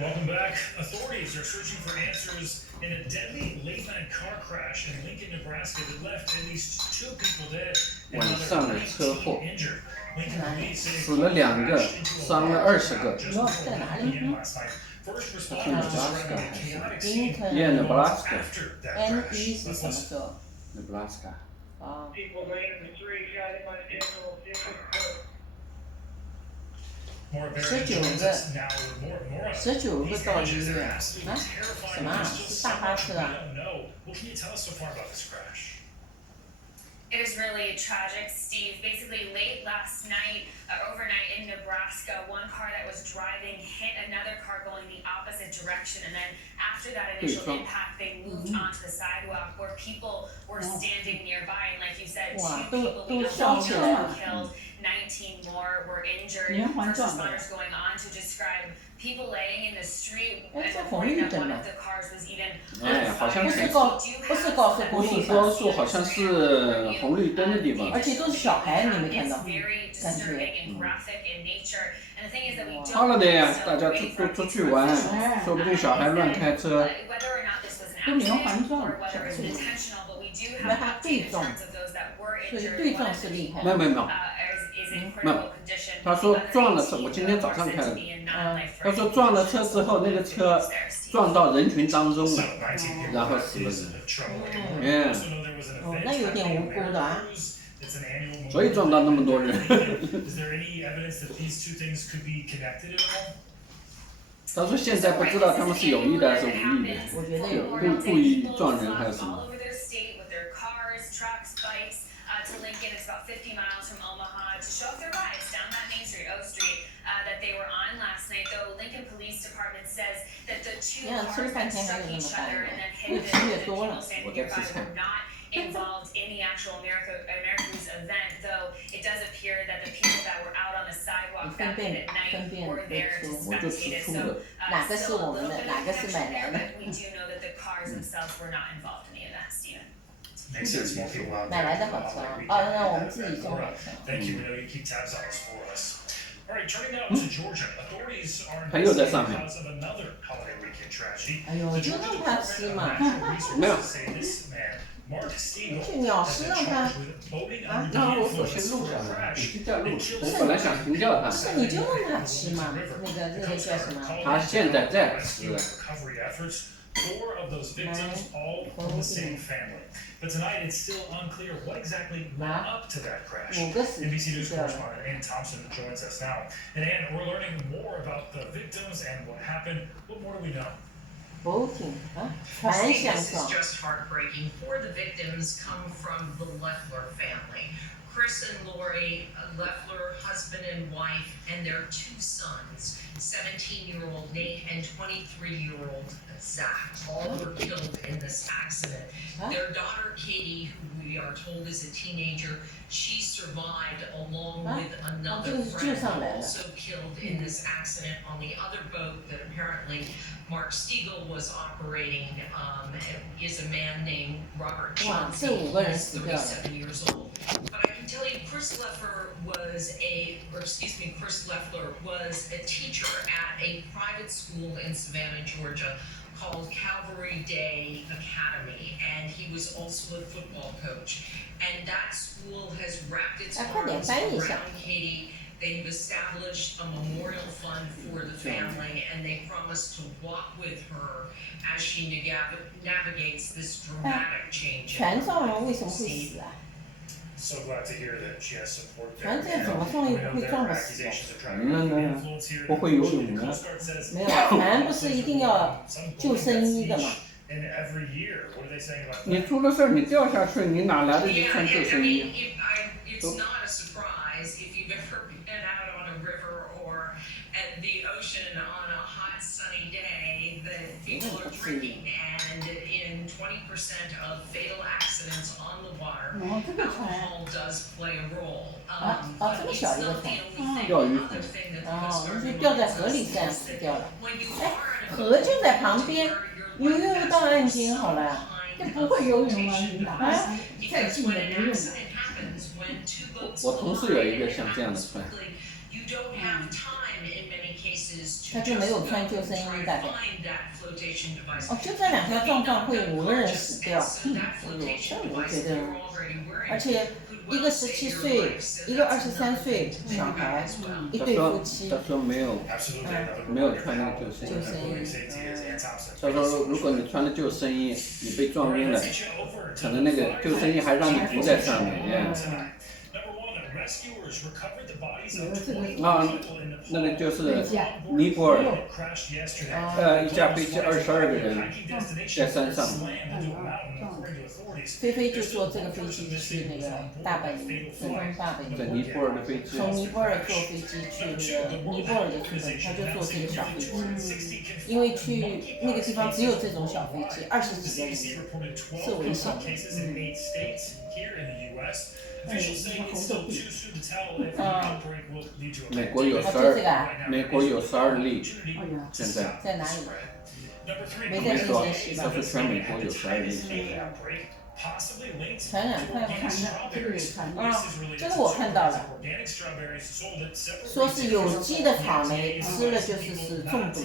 Welcome back. Authorities are searching for answers in a deadly late-night car crash in Lincoln, Nebraska that left at least 2 people dead and 晚 another 上的车 19 祸， injured. Lincoln police say 死了2个， crashed into a 伤了 large 20 crowd 个。 just before 在哪 1 里？ p.m. last night. First 他是 responders Nebraska describing a 还是 chaotic scene Yeah, moments Nebraska. after that N crash. 一是 Let's 什么 listen. 时候？ Nebraska。啊， People ran the street, shouting my vehicle, different. More 19 Barry joins 个 us now with more on it. 19个 These 到医 images, there 院 has to be 啊？ terrifying. 什么啊？ There's still 是 so 大巴 much 车 we 啊？ don't know. What can you tell us so far about this crash? It is really tragic, Steve. Basically, late last night, overnight in Nebraska, one car that was driving hit another car going the opposite direction. And then after that initial impact, they moved onto the sidewalk where people were standing nearby. And like you said, 哇， 2 people 都 we 烧 know 起来了。 were killed, 19 more were injured. 连环 First 撞的。 responders going on to describe people laying in the street 哎， and 在红 reporting 绿 that 灯 one 呢 of the cars was even 哎 on 好像 fire. 是 We do 不是 have 高速 some 公路 不是高速，好像是红绿灯的地方。而且都是小孩，你没看到？ It's very disturbing and graphic in nature. And the thing is that we don't 好了的呀， know 大家 where 出去玩，说不定小孩乱开车。 whether or not this was an 都连环 accident 撞 or whether it was intentional, but we do 那 have 他 update 对 in 撞， terms of those that were 所以 injured. 对 One 撞 of 是 them 厉害。没有没有没有， is in critical condition. 他说撞了 Other 我今天早上 19 看 to be in non-life 他说撞了车之后，那个车撞到人群当中 So 了， 19 people 然后 got 死了 is 人。 in trouble. Mm. We Yeah. also know there was an 哦， event 那有点 happening 无 in 辜的啊。 Veracruz. It's an annual 所以撞到那么多人。 Is there any evidence that these 2 things could be connected at all? 他说现在不知道他们是有意的还是无意的，我觉得有故意撞人还是什 all 么？ over their state with their cars, trucks, bikes to Lincoln. It's about 50 miles from Omaha to show off their rides down that main street, O Street, that they were on last night. Though Lincoln Police Department says that the 2 Yeah, cars that struck each other and then hit the people standing nearby were not involved in the actual Americans event. Though it does appear that the people that were out on the sidewalk that late at night were there to 我就吃 spectate it. 醋 So 了。 哪个是 still a 我们 little 的， bit 哪 of 个是 connection 买来 there, 的？ but we do know that the cars themselves were not involved in the event, Stephen. Makes sense. More people out 买 there. 来的好吃啊！哦，那我们自己种好吃。 Thank you. We know you keep tabs on this for us. All right, turning now to Georgia. Authorities are 还有在 investigating 上 the 面。 cause of another holiday weekend tragedy. 哎呦， The 就 Georgia 让他吃 Department 嘛 of。Natural 没有 Resources say this man, Mark Stiegel, 去鸟 has 食 been 让他 charged with boating 啊 under 那 the 我首 influence 先录 for 下 a 来， crash. 你再录 It。killed 我本来想停掉它不，是，你就让他吃嘛，那个叫什么？他现在在吃。 Recovery efforts. 4 of those victims, all from the same family. But tonight, it's still unclear what exactly led up to that crash. 5个死 NBC News 掉了。 correspondent Ann Thompson joins us now. And Ann, we're learning more about the victims and what happened. What more do we know? boating 啊，船 Steve, 相 this is 撞。 just heartbreaking. 4 of the victims come from the Leffler family. Chris and Lori Leffler, husband and wife, and their 2 sons, 17-year-old Nate and 23-year-old Zach. All were killed in this accident. Their daughter Katie, who we are told is a teenager, she survived along with another friend who also killed in this accident on the other boat that apparently Mark Stiegel was operating. Is a man named Robert Chauncey. He's 37 years old. But I can tell you, Chris Leffler was a teacher at a private school in Savannah, Georgia, called Calvary Day Academy, and he was also a football coach. And that school has wrapped its arms around Katie. They've established a memorial fund for the family, and they promised to walk with her as she navigates this dramatic change. 船撞了为什么会死啊？ So glad to hear that she has support there. 船这怎么撞 We 会 know there 撞 are 不死的？ accusations of trying to influence here. 不会游泳 The 的。 Coast Guard says 没有，船不是一定要 some 救 boating 生 vets 衣的嘛？ each and every year. What are they saying about 你 that? 出了事儿，你掉下去，你哪来得及 Yeah, 穿救 I 生 mean, 衣？ it's not a surprise if you've ever been out on a river or at the ocean on a hot sunny day that people are drinking, and in 20% of fatal accidents on the water, 哦，这个船， alcohol does play a role. Oh, But这么 it's 小一个 not the 船。 only thing. 钓鱼 Another thing that the 哦， Coast 那 Guard 就掉在 reminds 河里 us 这样 is 死 that 掉了。 when you 哎， are in a 河就在旁 boat, 边， your 游 life 泳到 vest 岸 is 边好 some 了。 kind 这 of 不会游泳吗？ protection 你打 device. 算再 Because 近 when 的 an 游泳？ accident happens, when 2 boats 我同事有一个 collide and 像 it 这样的 happens 船。 quickly, you don't have time in many cases cases to 他就没有 just 穿救生衣 try to 大概。 find that flotation device. 哦，就这两条状况会5个人死掉， So that 哎呦， flotation 这我 device 觉 that 得， you're already wearing 而且 could 一个 well save 17 your 岁， life. So 一个 that's 23 another 岁 thing to think 小 about 孩， as well. 一对夫他妻，说没有 Absolutely. Another 没有 reminder 穿那 how 个救生衣。 important boating safety is. Ann Thompson. 他说如果你穿了救生衣，你被撞晕了， Let's get you over to 可能那个救生衣还让你浮在上面。 tonight. Number one, rescuers recovered the bodies of 20啊 people in 那 Nepal. 个就是尼泊尔， Crashed yesterday. 一架飞机22个人 Hiking 在 destination 山上。 slammed into a mountain, according to authorities. 菲菲就坐这个飞机去那个大本营，顺丰大本营，在尼泊尔的飞机，从尼泊尔坐飞机去那个尼泊尔的出门，他就坐这个小飞机，因为去那个地方只有这种小飞机，20几个人， CDC reported 是 12 危险 confirmed 的。 cases in 8 states here in the U.S. Officials say it's still too soon to tell if the outbreak will lead to a 美国有哦，就这个啊，美国有12例， opportunity 现在在哪里？ Number three, 没在没说，这些他说全美国有12例。 outbreak possibly linked 传染快 to 吗？ strawberries. 啊，这个我看到了， Organic strawberries sold at several 说是有机的草莓吃了就是中毒。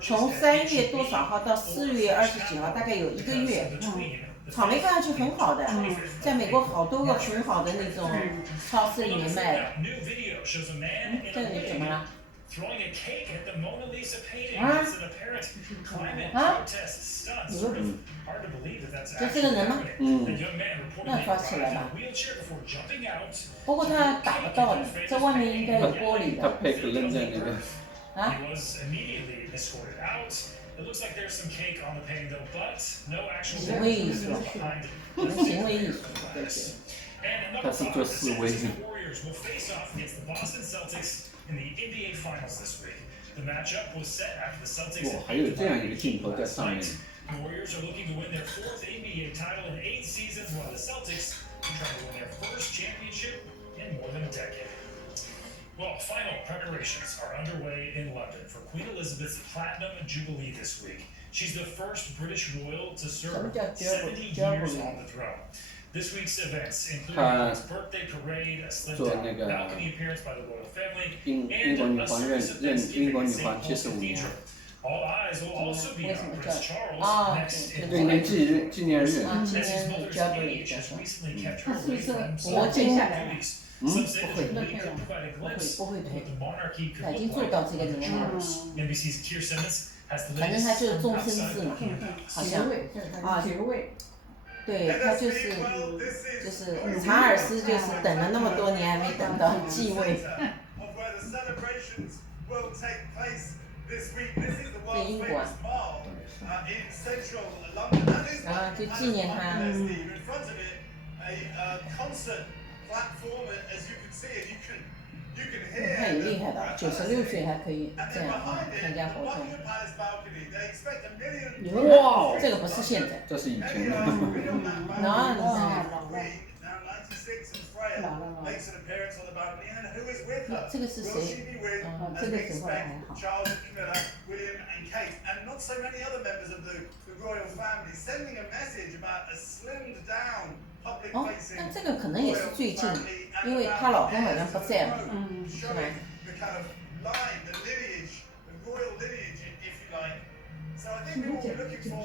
从3月多少号到4月20几号，大概有1个月。草莓看上去很好的，在美国好多个很好的那种超市里面卖的。 New video shows a man 这 in 个 a 你怎么 wig 了？ throwing a cake at the Mona Lisa painting. Huh? It's an apparent climate Huh? protest stunt. Sort of hard to believe that that's 就 actually 这个人吗？ happening. The young man reportedly 那抓起 arrived 来 in 吧 a wheelchair before jumping out. 不过他打不到的，这外面应该有玻璃他的。配个扔在那个，啊， He was immediately escorted out. It looks like there's some cake on the painting though, but no actual 行为艺术 behind it. 行为艺术，对对。 And 他 number 是 five, 做 the 示威 San 的。 Francisco Warriors will face off against the Boston Celtics in the NBA Finals this week. The matchup was set after the Celtics 哇，还有这样一个镜头在上面。 The Warriors are looking to win their 4th NBA title in 8 seasons, while the Celtics are trying to win their first championship in more than a decade. Well, final preparations are underway in London for Queen Elizabeth's Platinum Jubilee this week. She's the first British royal to serve 70 years on the throne. This week's events include its birthday parade, a slimmed down balcony appearance by the royal family, 英 and 国女 a 皇 service of 英 Thanksgiving 国 in 女 St. 皇 Paul's 75年 Cathedral. All eyes will also be 为什 on 么 Prince 叫 Charles 啊？ next 对 in 对对，年 London. 纪念日，啊，今 As his 天 mother's 交给 age 叫 has 什么？ recently kept her 他是 away 不是 from 国 some 境下来了？ duties. Some say that the 不会 league could provide a 不会 glimpse 不会 of 退 what，the monarchy 他已 could 经 look 做 like. 到这个年龄了。 NBC's Keir Simmons has the 反正 latest 他就是终 from 身 outside 制嘛， Buckingham Palace. 好像，爵位，这是他的爵位。对他就是查尔斯，就是等了那么多年还没等到继位。 of where the celebrations will take place this week. This is the 对 world's 英国 famous mall in central London. That is 然后就纪念他。 there, Steve. In front of it, a concert platform, as you can see, and you can 他也厉害的，96岁还可以 And 这 then 样啊 behind 参 it, 加 the 活动。 Buckingham Palace balcony, they expect a million. 哇，这个不是现在。这是以前 Anyway, 的。 on that balcony, 那 the 你 Queen, now 96 and frail, makes an appearance on the balcony, and who is with her? 这个是 Will 谁 she be with, 嗯 as 这 we 个时候还 expect, 好。 Charles and Camilla, William and Kate, and not so many other members of the royal family, sending a message about a slimmed down, 哦， public-facing 那这个可能也是 royal 最近， family, and 因为 about 她老公好 heirs 像 to 不 the 在了。 throne, 是吧？ showing the kind of line, the lineage, the royal lineage, if you like. So I think we will be looking for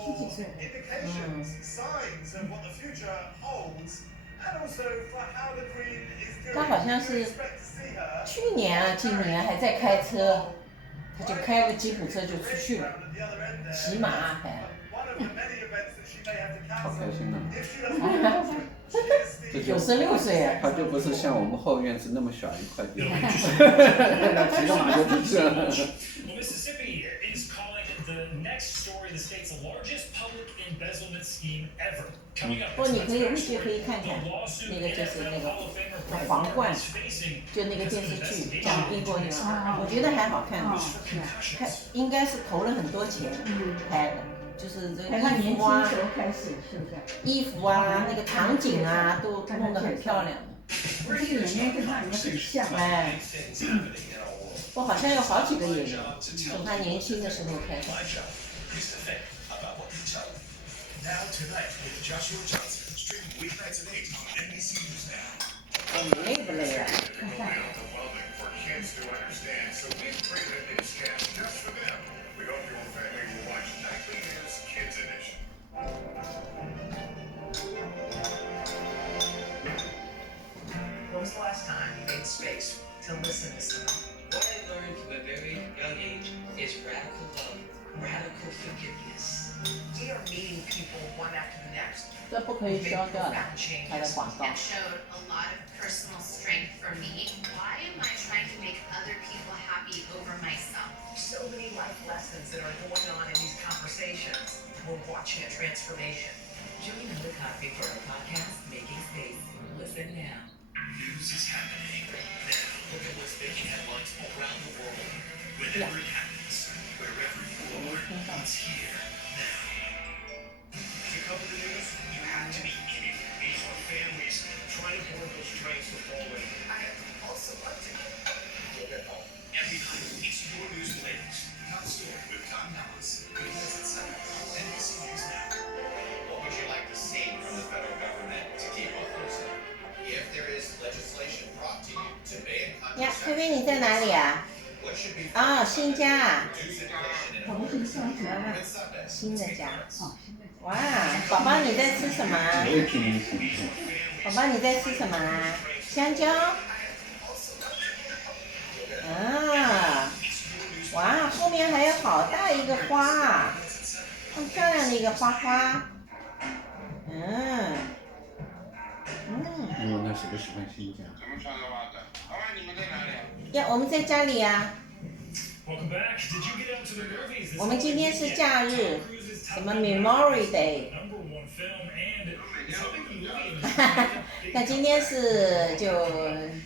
indications, signs of what the future holds, and also for how the Queen is doing. 她好像 Do 是 you expect to see her 去年啊，今年还在开车，他就开个吉普车就出去了， at the other end there? 骑马还。 One of the many events that she may have to 好 cancel 开心呐！ if she doesn't get to it. She is 这 the 就96岁啊。他就不是像我们后院是那么小一块地，骑个马就出去了。 Well, Mississippi is calling the next story the state's largest public embezzlement scheme ever. Coming up, 不过你可以回去可以看看 the lawsuit 那个就是那 NFL 个 Hall of Famer Brett 皇冠 Favre is facing 就那个电视剧讲英国女啊王，我觉得还好看， for 看 concussions. 应该是投了很多钱拍的，就是这个哎，他年轻衣服啊时、候开始是不是？衣服啊、那个场景啊都弄得很漂亮。这个演员跟他有没有很像？哎，我好像有好几个演员，从他年轻的时候开始。 Now tonight with Joshua Johnson, streaming weeknights at 8 on NBC News Now. 累不累啊？ 看看。 Overwhelming for kids to understand, so we've created a newscast just for them. We hope your family will watch Nightly News Kids Edition. When was the last time you made space to listen to someone? What I learned from a very young age is radical love, radical forgiveness. We are meeting people one after the next. 这不可以 Make 消掉的 profound， 它的 changes. 广告 It。showed a lot of personal strength for me. Why am I trying to make other people happy over myself? So many life lessons that are going on in these conversations. We're watching a transformation. Join another copy for our podcast, Making Space. Listen now. News is happening now. Look at what's making headlines around the world. Whenever it happens, wherever you are, it's here now. To cover the news, you have to be in it. These are families trying to board those trains to Poland. I also like to get home. Every night, it's your news and latest. Not story with Tom Nellis. Because it's NBC News Now. What would you like to see from the federal government to keep us listening? If there is legislation brought to you to ban 呀，菲菲你在哪里啊？ what should be 啊，新家啊， reduce inflation 我们是上学了。 and Sunday? 新的家。哦，现在。哇，宝宝你在吃什么啊？我也挺明显。宝宝你在吃什么啊？香蕉。啊，哇，后面还有好大一个花啊，很漂亮的一个花花。嗯，因为那是个喜欢新疆。呀，我们在家里呀、 Welcome back. Did you get out to the movies? 我们今天是假日，什么 Memory Day。 Number one film and it's helping the movie 那今天是就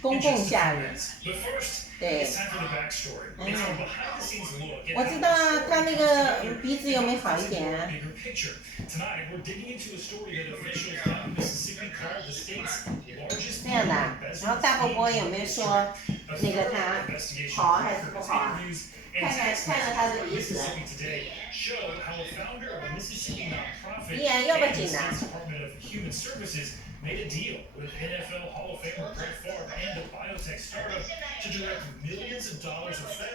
公共假日， But first, 对 it's time for the backstory. It's our behind the scenes look at 我知道啊，他那个鼻子有没有好一点啊？ bigger picture. Tonight, we're digging into a story that officials down in Mississippi call the state's largest 这样的啊，然后大伯伯有没有说那个他好还是不好啊？看了他的鼻子。 Today show how a founder of a Mississippi nonprofit 依然要不 and 紧 the 啊？ Department of Human Services made a deal with NFL Hall of Famer Brett Favre and a biotech startup to direct millions of dollars of federal